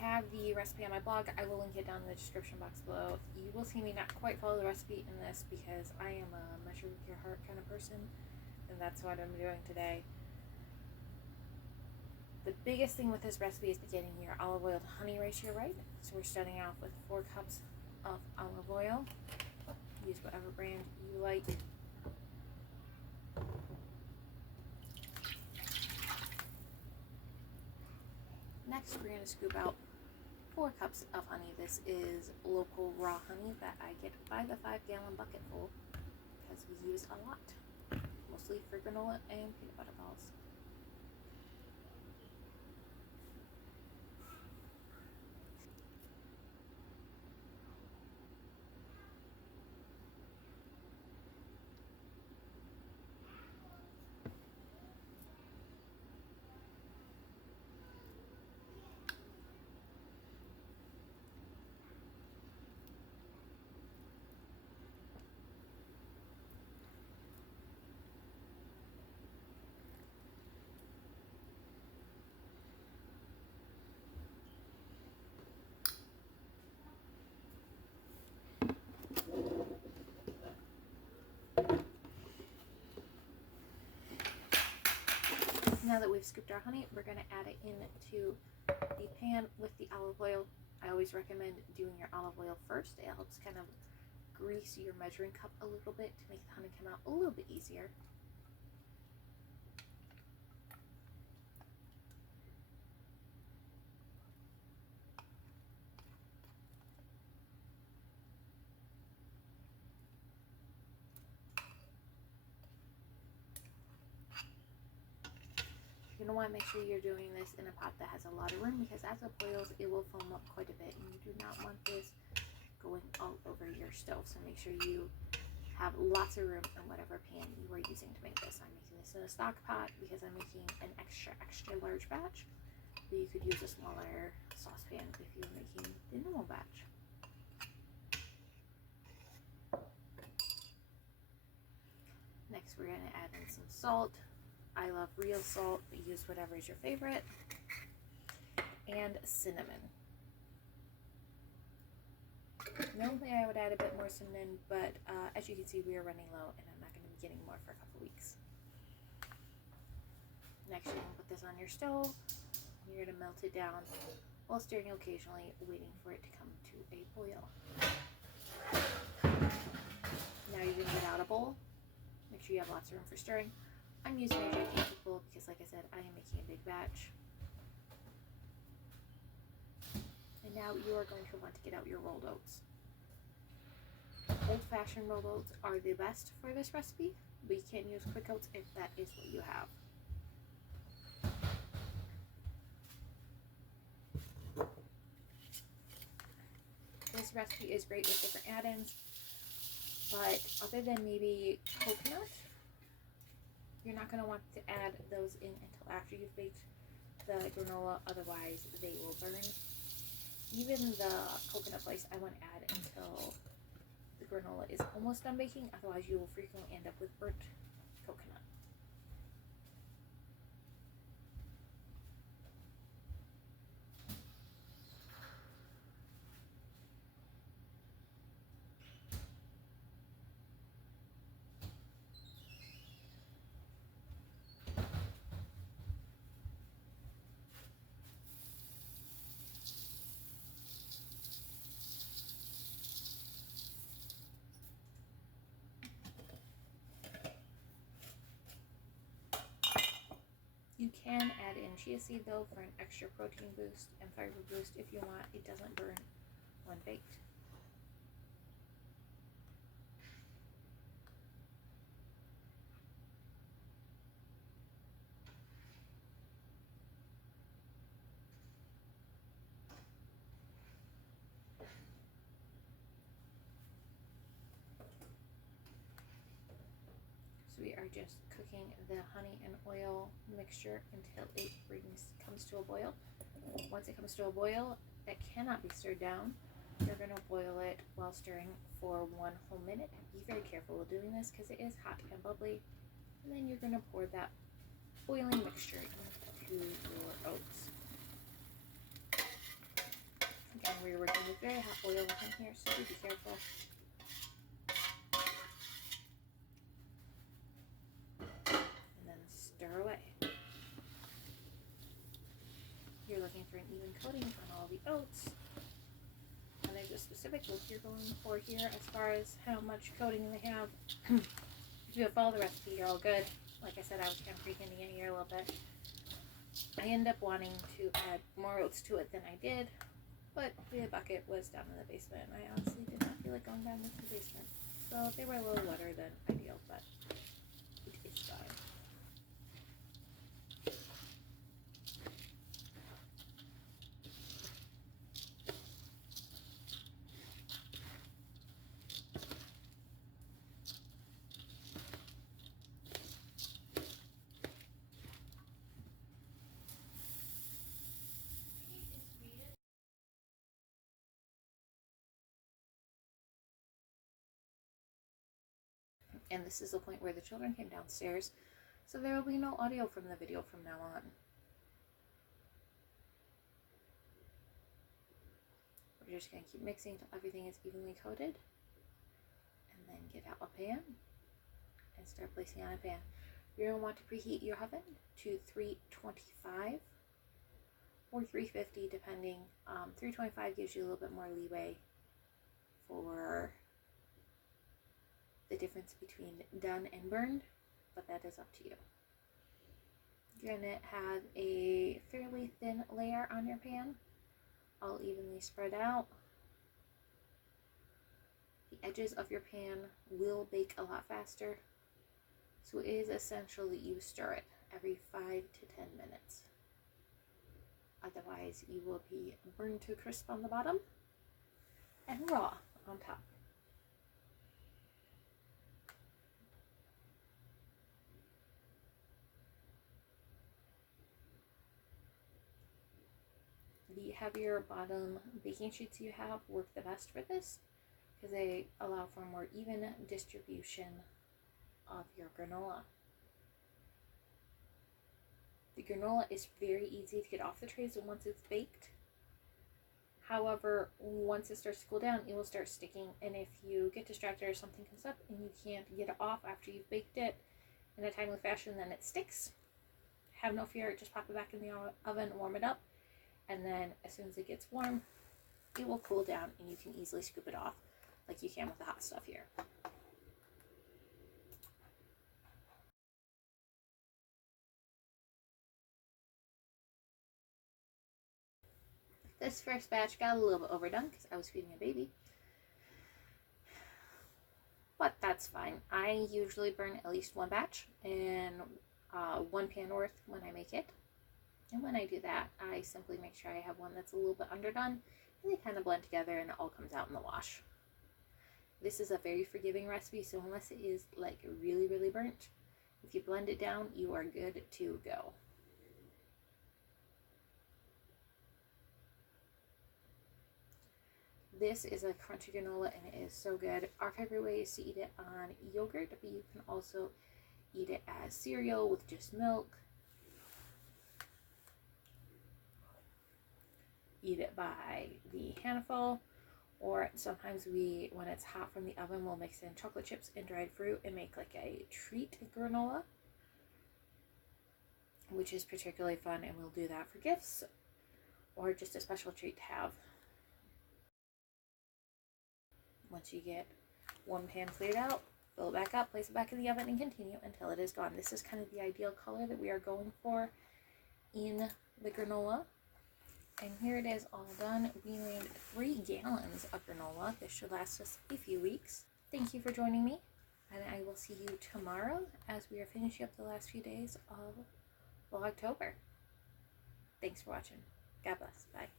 have the recipe on my blog. I will link it down in the description box below. You will see me not quite follow the recipe in this because I am a measure with your heart kind of person, and that's what I'm doing today. The biggest thing with this recipe is getting your olive oil to honey ratio right. So we're starting off with 4 cups of olive oil. Use whatever brand you like. Next, we're going to scoop out 4 cups of honey. This is local raw honey that I get by the 5-gallon bucket full because we use a lot, mostly for granola and peanut butter balls. Now that we've scooped our honey, we're going to add it into the pan with the olive oil. I always recommend doing your olive oil first. It helps kind of grease your measuring cup a little bit to make the honey come out a little bit easier. You're going to want to make sure you're doing this in a pot that has a lot of room because as it boils, it will foam up quite a bit, and you do not want this going all over your stove. So make sure you have lots of room in whatever pan you are using to make this. I'm making this in a stock pot because I'm making an extra large batch, but you could use a smaller saucepan if you're making the normal batch. Next, we're going to add in some salt. I love real salt, but use whatever is your favorite. And cinnamon. Normally I would add a bit more cinnamon, but as you can see, we are running low and I'm not going to be getting more for a couple weeks. Next, you're going to put this on your stove. You're going to melt it down while stirring occasionally, waiting for it to come to a boil. Now you're going to get out a bowl. Make sure you have lots of room for stirring. I'm using a gigantic bowl because, like I said, I am making a big batch. And now you are going to want to get out your rolled oats. Old-fashioned rolled oats are the best for this recipe, but you can use quick oats if that is what you have. This recipe is great with different add-ins, but other than maybe coconut, you're not going to want to add those in until after you've baked the granola, otherwise they will burn. Even the coconut flakes I won't add until the granola is almost done baking, otherwise you will frequently end up with burnt coconut. You can add in chia seed though for an extra protein boost and fiber boost if you want. It doesn't burn when baked. So we are just cooking the honey and oil mixture until it comes to a boil. Once it comes to a boil, it cannot be stirred down. You're going to boil it while stirring for 1 whole minute. Be very careful with doing this because it is hot and bubbly. And then you're going to pour that boiling mixture into your oats. Again, we're working with very hot oil in here, so be careful. And then stir away. You're looking for an even coating on all the oats. And there's a specific look you're going for here as far as how much coating they have. If you follow the recipe, you're all good. Like I said, I was kind of freaking it here a little bit. I ended up wanting to add more oats to it than I did, but the bucket was down in the basement, and I honestly did not feel like going down into the basement. So they were a little wetter than ideal, but it is fine. And this is the point where the children came downstairs, so there will be no audio from the video from now on. We're just going to keep mixing until everything is evenly coated, and then get out a pan and start placing on a pan. You're going to want to preheat your oven to 325 or 350 depending. 325 gives you a little bit more leeway for the difference between done and burned, but that is up to you. You're going to have a fairly thin layer on your pan, all evenly spread out. The edges of your pan will bake a lot faster, so it is essential that you stir it every 5 to 10 minutes. Otherwise, you will be burned to crisp on the bottom and raw on top. The heavier bottom baking sheets you have work the best for this because they allow for more even distribution of your granola. The granola is very easy to get off the trays once it's baked. However, once it starts to cool down, it will start sticking, and if you get distracted or something comes up and you can't get it off after you've baked it in a timely fashion, then it sticks. Have no fear, just pop it back in the oven, warm it up, and then as soon as it gets warm, it will cool down and you can easily scoop it off like you can with the hot stuff here. This first batch got a little bit overdone because I was feeding a baby, but that's fine. I usually burn at least one batch and one pan worth when I make it. And when I do that, I simply make sure I have one that's a little bit underdone, and they kind of blend together and it all comes out in the wash. This is a very forgiving recipe, so unless it is like really, really burnt, if you blend it down, you are good to go. This is a crunchy granola and it is so good. Our favorite way is to eat it on yogurt, but you can also eat it as cereal with just milk. Eat it by the handful, or sometimes when it's hot from the oven, we'll mix in chocolate chips and dried fruit and make like a treat granola, which is particularly fun, and we'll do that for gifts or just a special treat to have. Once you get one pan cleared out, fill it back up, place it back in the oven, and continue until it is gone. This is kind of the ideal color that we are going for in the granola. And here it is all done. We made 3 gallons of granola. This should last us a few weeks. Thank you for joining me, and I will see you tomorrow as we are finishing up the last few days of vlogtober. Thanks for watching. God bless. Bye.